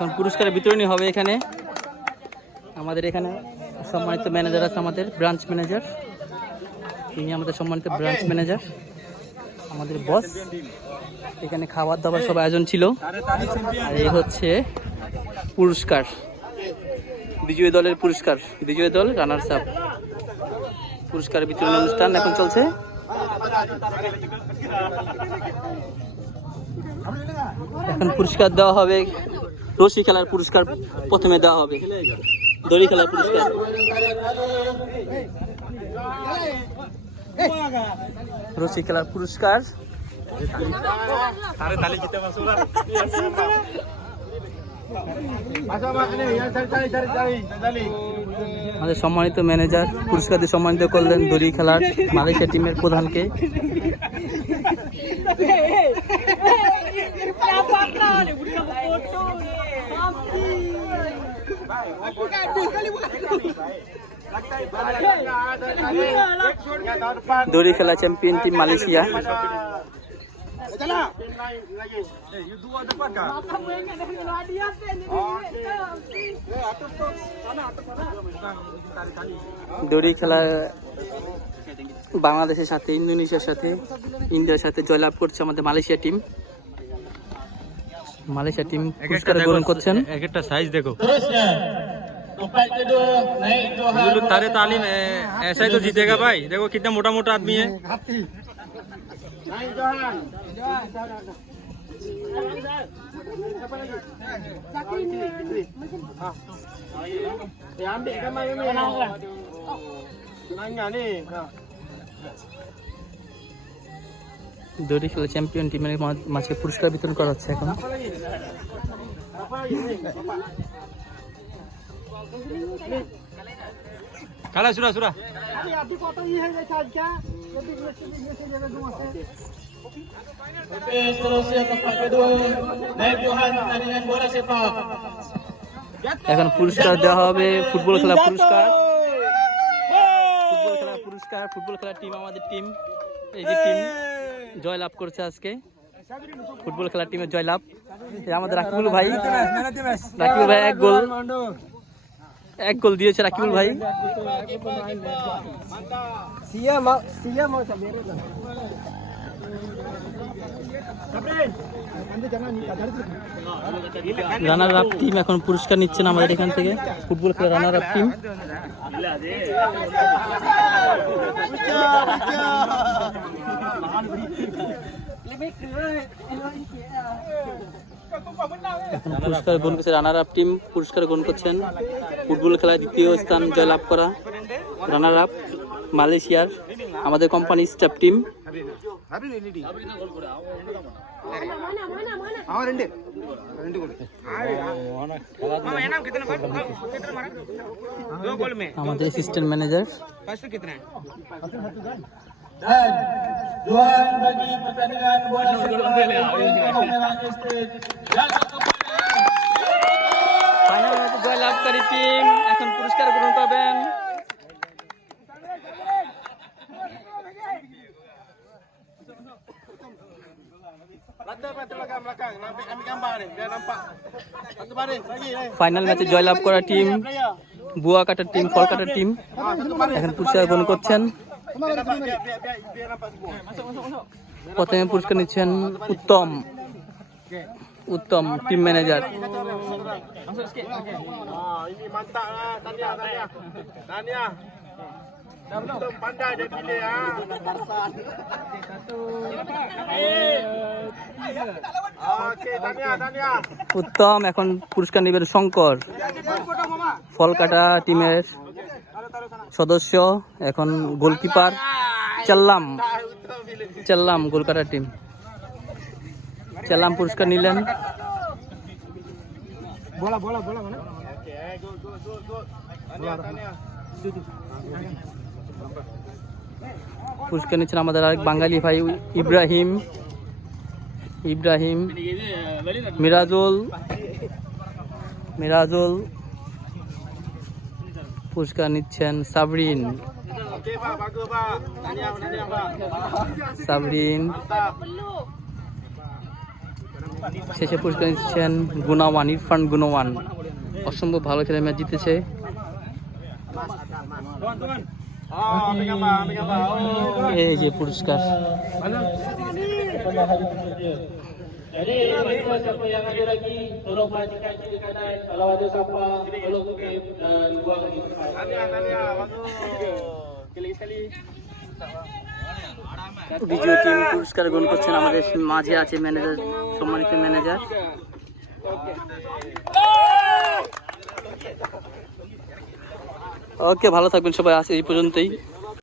এখন পুরস্কারের বিতরণী হবে এখানে। আমাদের এখানে সম্মানিত ম্যানেজার আছে, আমাদের ব্রাঞ্চ ম্যানেজার, তিনি আমাদের সম্মানিত ব্রাঞ্চ ম্যানেজার, আমাদের বস। এখানে খাবার দাবার সব আয়োজন ছিল। আর এই হচ্ছে পুরস্কার, বিজয়ী দলের পুরস্কার, বিজয়ী দল রানার্স আপ। পুরস্কার বিতরণ অনুষ্ঠান এখন চলছে। এখন পুরস্কার দেওয়া হবে, রশি খেলার পুরস্কার প্রথমে দেওয়া হবে, দড়ি খেলার পুরস্কার। রশি খেলার পুরস্কার আমাদের সম্মানিত ম্যানেজার পুরস্কার দিয়ে সম্মানিত করলেন দড়ি খেলার মালয়েশিয়া টিমের প্রধানকে। দড়ি খেলা চ্যাম্পিয়ন টিম মালয়েশিয়া। দড়ি খেলা বাংলাদেশের সাথে, ইন্দোনেশিয়ার সাথে, ইন্ডিয়ার সাথে জয়লাভ করছে আমাদের মালয়েশিয়া টিম। মালয়েশিয়া টিম পুরস্কার গ্রহণ করছেন। एक एक साइज देखो, तारे तालीम ऐसा ही तो जीतेगा भाई। देखो कितना मोटा मोटा आदमी है। দড়ি খেলা চ্যাম্পিয়ন টিমের মাঝে পুরস্কার বিতরণ করা হচ্ছে এখন। काला सुरा सुरा এখন পুরস্কার দেওয়া হবে, ফুটবল খেলা পুরস্কার, ফুটবল খেলা পুরস্কার, ফুটবল খেলার টিম, আমাদের টিম, এই যে টিম জয়লাভ করছে আজকে, ফুটবল খেলার টিমের জয়লাভ। আমাদের রাকিবুল ভাই, রাকিবুল ভাই এক গোল দিয়েছে রাকিবুল ভাই। রানার আপ টিম এখন পুরস্কার নিচ্ছেন আমাদের এখান থেকে, ফুটবল খেলা রানার আপ টিম। পুরস্কার গ্রহণ করছে রানার আপ টিম, পুরস্কার গ্রহণ করছেন ফুটবল খেলায় দ্বিতীয় স্থান জয়লাভ করা রানার আপ মালয়েশিয়ার আমাদের কোম্পানি স্টাফ টিম। আমাদের অ্যাসিস্ট্যান্ট ম্যানেজার। জয়লাভকারী টিম এখন পুরস্কার গ্রহণ করবেন। ফাইনাল ম্যাচে জয়লাভ করা টিম বুয়া কাটার টিম, ফল কাটার টিম এখন পুরস্কার গ্রহণ করছেন। প্রথমে পুরস্কার নিচ্ছেন উত্তম, উত্তম টিম ম্যানেজার। উত্তম এখন পুরস্কার নেবেন শঙ্কর, ফলকাটা টিমের সদস্য, এখন গোলকিপার চাল্লাম, চাল্লাম গোলকাটা টিম, চাল্লাম পুরস্কার নিলেন। পুরস্কার নিচ্ছেন আমাদের আরেক বাঙালি ভাই ইব্রাহিম, ইব্রাহিম, মিরাজুল, মিরাজুল পুরস্কার নিচ্ছেন সাবরিন, সাবরিন শেষে পুরস্কার দিচ্ছেন গুণাওয়ান, ইরফান গুণাওয়ান। অসম্ভব ভালো খেলে ম্যাচ জিতেছে। এই যে পুরস্কার। Jadi siapa yang ada lagi tolong perhatikan kiri kanan kalau ada sampah tolong kutip dan buang di tempat. বিজয় টিম পুরস্কার গ্রহণ করছেন। আমাদের মাঝে আছে ম্যানেজার, সম্মানিত ম্যানেজার। ওকে, ভালো থাকবেন সবাই, আছে এই পর্যন্তই।